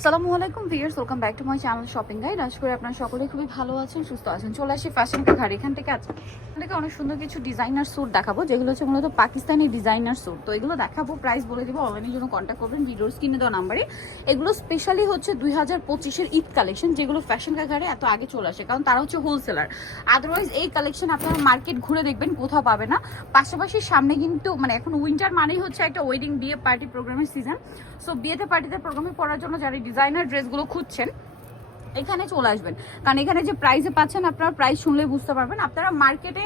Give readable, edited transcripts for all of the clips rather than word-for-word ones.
আসসালামু আলাইকুম viewers, welcome back to my channel shopping guide. আশা করি আপনারা সকলেই খুবই ভালো আছেন, সুস্থ আছেন। চলে আসি ফ্যাশন কা ঘাট। এখান থেকে অনেক সুন্দর কিছু ডিজাইনার স্যুট দেখাবো, যেগুলো হচ্ছে মূলত পাকিস্তানি ডিজাইনার স্যুট। তো এগুলো দেখাবো, প্রাইস বলে দিব। অনলাইনের জন্য কন্ট্যাক্ট করবেন ভিডিওর স্ক্রিনে দেওয়া নাম্বারে। এগুলো স্পেশালি হচ্ছে 2025-এর ঈদ কালেকশন, যেগুলো ফ্যাশন কা ঘাটে এত আগে চলে আসে, কারণ তারা হচ্ছে হোলসেলার। আদারওয়াইজ এই কালেকশন আপনারা মার্কেট ঘুরে দেখবেন, কোথাও পাবে না। পাশাপাশি সামনে কিন্তু এখন উইন্টার মানেই হচ্ছে একটা ওয়েডিং, বিয়ে, পার্টি প্রোগ্রামের সিজন। সো বিয়েতে পার্টিতে প্রোগ্রামে পড়ার জন্য যারা ডিজাইনার ড্রেসগুলো খুঁজছেন এখানে চলে আসবেন, কারণ এখানে যে প্রাইসে পাচ্ছেন আপনারা প্রাইস শুনলে বুঝতে পারবেন। আপনারা মার্কেটে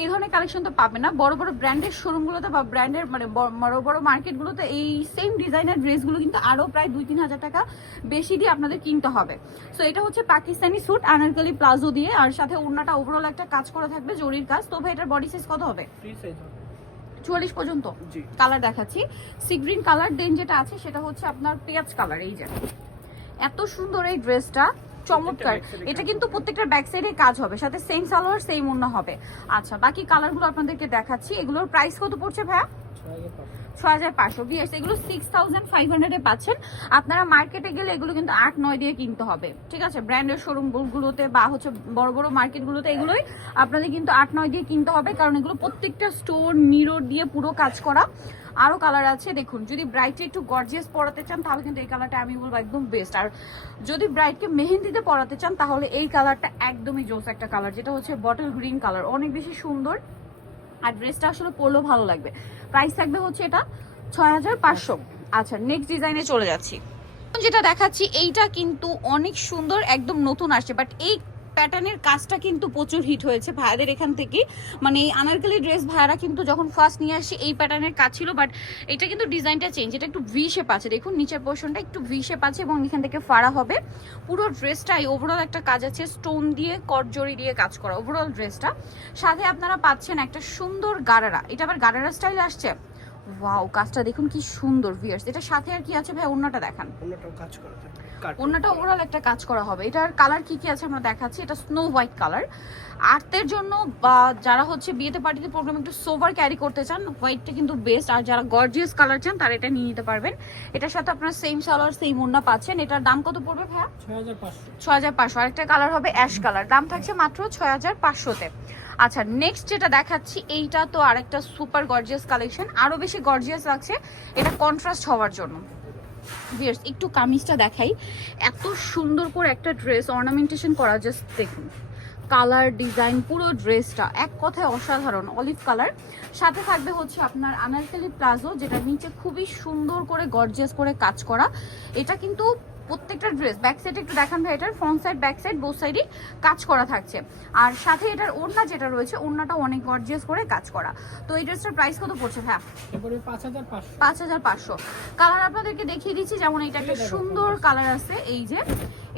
এই ধরনের কালেকশন তো পাবেন না। বড় বড় ব্র্যান্ডের শোরুমগুলোতে বা ব্র্যান্ডের বড় বড় মার্কেটগুলোতে এই সেম ডিজাইনার ড্রেসগুলো কিন্তু আরও প্রায় 2-3 হাজার টাকা বেশি দিয়ে আপনাদের কিনতে হবে। সো এটা হচ্ছে পাকিস্তানি স্যুট, আনারকলি প্লাজো দিয়ে, আর সাথে ওড়নাটা ওভারঅল একটা কাজ করা থাকবে, জরির কাজ। তো ভাই এটার বডি সাইজ কত হবে? 44 পর্যন্ত। কালার দেখাচ্ছি সি গ্রিন কালার, দেন যেটা আছে সেটা হচ্ছে আপনার পেঁয়াজ কালার। এই যে এত সুন্দর এই ড্রেসটা, চমৎকার। এটা কিন্তু প্রত্যেকটা ব্যাক সাইডে কাজ হবে, সাথে সেম সালোয়ার সেম ওড়না হবে। আচ্ছা, বাকি কালারগুলো আপনাদেরকে দেখাচ্ছি। এগুলোর প্রাইস কত পড়ছে ভাইয়া? 6500 বিয়ার্স। এগুলো 6500 এ পাচ্ছেন। আপনারা মার্কেটে গেলে এগুলো কিন্তু 8-9 দিয়ে কিনতে হবে, ঠিক আছে? ব্র্যান্ডের শোরুমগুলোতে বা হচ্ছে বড় বড় মার্কেটগুলোতে এগুলোই আপনাদের কিন্তু 8-9 দিয়ে কিনতে হবে, কারণ এগুলো প্রত্যেকটা স্টোন মিরর দিয়ে পুরো কাজ করা। আরো কালার আছে দেখুন। যদি ব্রাইডকে একটু গর্জিয়াস পরাতে চান তাহলে কিন্তু এই কালারটা আমি বলবো একদম বেস্ট। আর যদি ব্রাইডকে মেহেন্দিতে পরাতে চান তাহলে এই কালারটা একদমই জোস একটা কালার, যেটা হচ্ছে বটল গ্রিন কালার, অনেক বেশি সুন্দর। আর ড্রেসটা আসলে পরলেও ভালো লাগবে। প্রাইস থাকবে হচ্ছে এটা 6500। আচ্ছা, নেক্সট ডিজাইনে চলে যাচ্ছি। যেটা দেখাচ্ছি এইটা কিন্তু অনেক সুন্দর, একদম নতুন আসছে, বাট এই প্যাটার্নের কাজটা কিন্তু প্রচুর হিট হয়েছে ভাইয়াদের এখান থেকে। এই আনারকলি ড্রেস ভাইয়ারা কিন্তু যখন ফার্স্ট নিয়ে আসে এই প্যাটার্নের কাজ ছিল, বাট এটা কিন্তু ডিজাইনটা চেঞ্জ। এটা একটু ভি শেপ আছে, দেখুন নিচের পোর্শনটা একটু ভি শেপ আছে এবং এখান থেকে ফাড়া হবে। পুরো ড্রেসটাই ওভারঅল একটা কাজ আছে, স্টোন দিয়ে কটজরি দিয়ে কাজ করা ওভারঅল ড্রেসটা। সাথে আপনারা পাচ্ছেন একটা সুন্দর গারারা, এটা আবার গারারা স্টাইল আসছে। ওয়াও, কাজটা দেখুন কি সুন্দর ভিউয়ার্স। এটা সাথে আর কি আছে ভাই? ওড়নাটা দেখান। ওড়নাটা ওভারঅল একটা কাজ করা হবে। এটার কালার কি কি আছে আমরা দেখাচ্ছি। এটা স্নো হোয়াইট কালার। আর্টের জন্য বা যারা হচ্ছে বিয়েতে পার্টিতে প্রোগ্রাম একটু সোভার ক্যারি করতে চান, হোয়াইটটা কিন্তু বেস্ট। আর যারা গর্জিয়াস কালার চান তারা এটা নিয়ে নিতে পারবেন। এটার সাথে আপনারা সেম সালোয়ার সেম ওড়না পাচ্ছেন। এটার দাম কত পড়বে ভাইয়া? 6500। আরেকটা কালার হবে অ্যাশ কালার, দাম থাকছে মাত্র 6500-তে। আচ্ছা, নেক্সট যেটা দেখাচ্ছি এইটা তো আরেকটা সুপার গর্জিয়াস কালেকশন, আরো বেশি গর্জিয়াস লাগছে এটা কন্ট্রাস্ট হওয়ার জন্য। ভিউয়ার্স একটু কামিজটা দেখাই, এত সুন্দর করে একটা ড্রেস অর্নামেন্টেশন করা, জাস্ট দেখুন কালার ডিজাইন, পুরো ড্রেসটা এক কথায় অসাধারণ। অলিভ কালার, সাথে থাকবে হচ্ছে আপনার আনারকলি প্লাজো, যেটা নিচে খুবই সুন্দর করে গর্জিয়াস করে কাজ করা। এটা কিন্তু প্রত্যেকটা ড্রেস ব্যাক সাইড একটু দেখান ভাই, এটার front side back side both সাইডই কাজ করা থাকছে। আর সাথে এটার ওড়না যেটা রয়েছে, ওড়নাটা অনেক গর্জিয়াস করে কাজ করা। তো এই ড্রেসটার প্রাইস কত পড়ছে ভাই? 5500। কালার আপনাদেরকে দেখিয়ে দিচ্ছি, যেমন এটা একটা সুন্দর কালার আছে, এই যে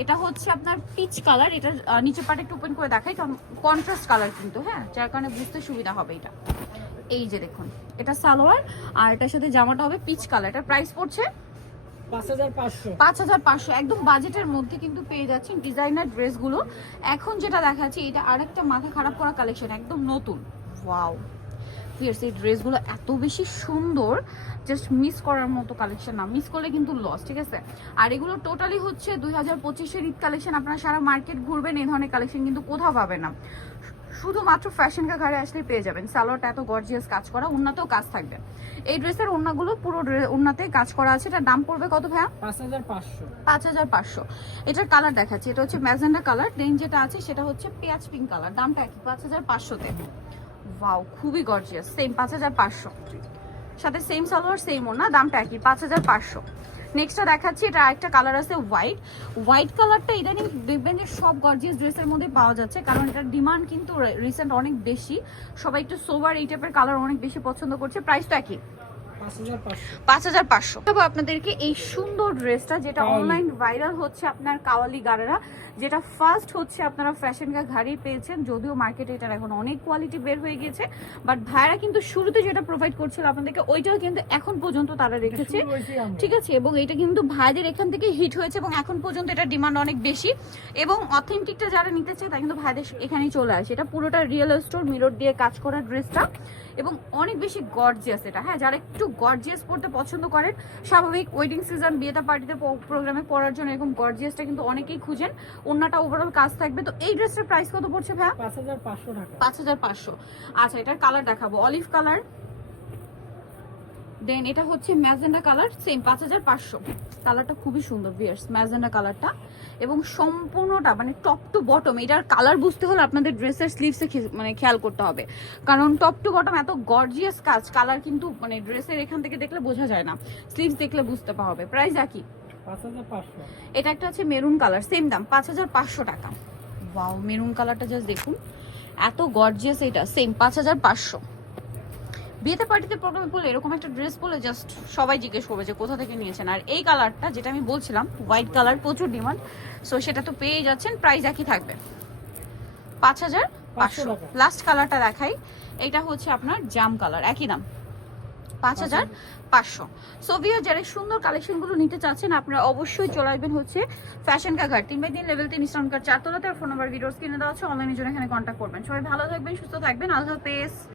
এটা হচ্ছে আপনার পিচ কালার। এটা নিচে পার্ট একটু ওপেন করে দেখাই, কারণ কন্ট্রাস্ট কালার কিন্তু, হ্যাঁ, যার কারণে বুঝতে সুবিধা হবে। এটা এই যে দেখুন, এটা সালোয়ার আর এটার সাথে জামাটা হবে পিচ কালার। এটার প্রাইস পড়ছে 5500। একদম বাজেটের মধ্যে কিন্তু পেয়ে যাচ্ছেন ডিজাইনার ড্রেসগুলো। এখন যেটা দেখাচ্ছি এটা আরেকটা মাথা খারাপ করা কালেকশন, একদম নতুন। ওয়াও ফিয়ার্স, এই ড্রেসগুলো এত বেশি সুন্দর, জাস্ট মিস করার মতো কালেকশন না, মিস করলে কিন্তু লস, ঠিক আছে? আর এগুলো টোটালি হচ্ছে 2025-এর ঈদ কালেকশন। আপনারা সারা মার্কেট ঘুরবেন, এই ধরনের কালেকশন কিন্তু কোথাও পাবেন না, শুধুমাত্র ফ্যাশন কা ঘরে আসলে পেয়ে যাবেন। সালোয়ারটা এত গর্জিয়াস কাজ করা, ওড়নাতেও কাজ থাকবে। এই ড্রেসের ওড়নাগুলো পুরো ওড়নাতে কাজ করা আছে। এটার দাম পড়বে কত ভাইয়া? 5500। এটার কালার দেখাচ্ছি, এটা হচ্ছে ম্যাজেন্ডা কালার, দেন যেটা আছে সেটা হচ্ছে পেঁয়াজ পিঙ্ক কালার, দামটা কি 5500-তে। ওয়াও, খুবই গর্জিয়াস, সেম 5500, সাথে সেম সালোয়ার সেম ওড়না, দামটা কি 5500। নেক্সটটা দেখাচ্ছি, এটা আরেকটা কালার আছে হোয়াইট কালারটা ইদানিং দেখবেন যে সব গর্জিয়াস ড্রেসের মধ্যে পাওয়া যাচ্ছে, কারণ এটার ডিমান্ড কিন্তু রিসেন্ট অনেক বেশি। সবাই একটু সোভার এই টাইপের কালার অনেক বেশি পছন্দ করছে। প্রাইসটা কি? 5500। আপনাদেরকে এই সুন্দর ড্রেসটা, যেটা অনলাইন ভাইরাল হচ্ছে, আপনার কাওয়ালি গারারা, যেটা ফার্স্ট হচ্ছে আপনারা ফ্যাশন কা ঘাড়ি পেয়েছেন, যদিও মার্কেটে এটার এখন অনেক কোয়ালিটি বের হয়ে গিয়েছে, বাট ভাইরা কিন্তু শুরুতে যেটা প্রোভাইড করছিল আপনাদেরকে ওইটাও কিন্তু এখন পর্যন্ত তারা রেখেছে, ঠিক আছে। এবং এটা কিন্তু ভাইদের এখান থেকে হিট হয়েছে এবং এখন পর্যন্ত এটা ডিমান্ড অনেক বেশি, এবং অথেন্টিকটা যারা নিতে চায় তারা কিন্তু ভাইদের এখানেই চলে আসে। এটা পুরোটা রিয়েল স্টোর, মিরর দিয়ে কাজ করা ড্রেসটা, এবং অনেক বেশি গর্জিয়াস এটা। হ্যাঁ, যারা একটু গর্জিয়াস পড়তে পছন্দ করেন, স্বাভাবিক ওয়েডিং সিজন, বিয়েতে পার্টিতে প্রোগ্রামে পরার জন্য এরকম গর্জিয়াসটা কিন্তু অনেকেই খুঁজেন। ওন্নাটা ওভারঅল কাজ থাকবে। তো এই ড্রেসটার প্রাইস কত পড়ছে ভাইয়া? 5500 টাকা। 5500। আচ্ছা, এটার কালার দেখাবো, অলিভ কালার, দেন এটা হচ্ছে ম্যাজেন্ডা কালার, সেম 5500। কালারটা খুবই সুন্দর ভিউয়ার্স, ম্যাজেন্ডা কালারটা, এবং সম্পূর্ণটা মানে টপ টু বটম এটার কালার বুঝতে হলে আপনাদের ড্রেসের স্লিভসে মানে খেয়াল করতে হবে, কারণ টপ টু বটম এত গর্জিয়াস কাজ, কালার কিন্তু মানে ড্রেসের এখান থেকে দেখলে বোঝা যায় না, স্লিভস দেখলে বুঝতে পাওয়া হবে। প্রাইস একই 5500। এটা একটা আছে মেরুন কালার, সেম দাম 5500 টাকা। ওয়াও, মেরুন কালারটা জাস্ট দেখুন, এত গর্জিয়াস, এটা সেম 5500। বিয়েতে পার্টিতে প্রোগ্রামে পরলে এরকম একটা ড্রেস পরলে জাস্ট সবাই জিজ্ঞেস করবে যে কোথা থেকে নিয়েছেন। আর এই কালারটা যেটা আমি বলছিলাম, হোয়াইট কালার প্রচুর ডিমান্ড, সো সেটা তো পেয়ে যাচ্ছেন, প্রাইস একই থাকবে 5500। লাস্ট কালারটা দেখাই, এটা হচ্ছে আপনার জাম কালার, একই দাম 5500। সো ভিউয়ার, যারা সুন্দর কালেকশনগুলো নিতে চাচ্ছেন আপনারা অবশ্যই চলে আসবেন হচ্ছে ফ্যাশন কা ঘাট, 3/3 লেভেল 3 ইস্টার্ন কার 4 তলাতে। আর ফোন নাম্বার ভিডিওস কিনে দেওয়া হচ্ছে, অনলাইনের জন্য এখানে কন্ট্যাক্ট করবেন। সবাই ভালো থাকবেন, সুস্থ থাকবেন, আল্লাহ হাফেজ।